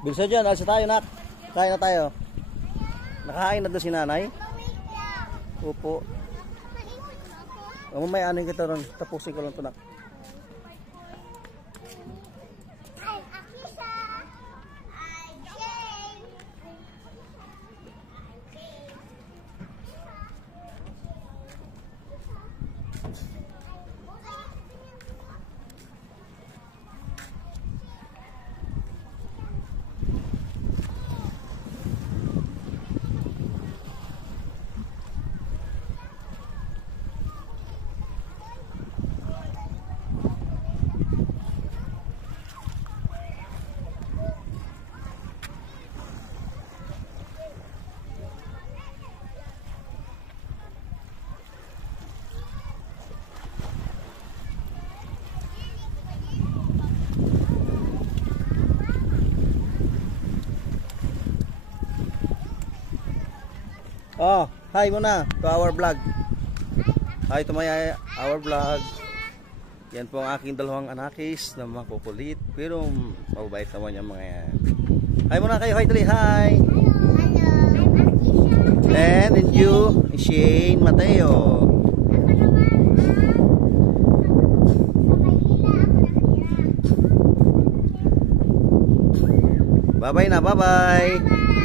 Bilsa dyan, alsa tayo nak. Kain na tayo. Nakahain na doon si nanay? Opo. May aning kita ron. Tapusin ko lang ito nak. Oh, hi muna to our vlog. Hi to our vlog. Yan po ang aking dalawang anakis na makukulit pero mababait naman yung mga yan. Hi muna kayo, hi dali, hi. And you, Shane Mateo. Bye bye na, bye bye.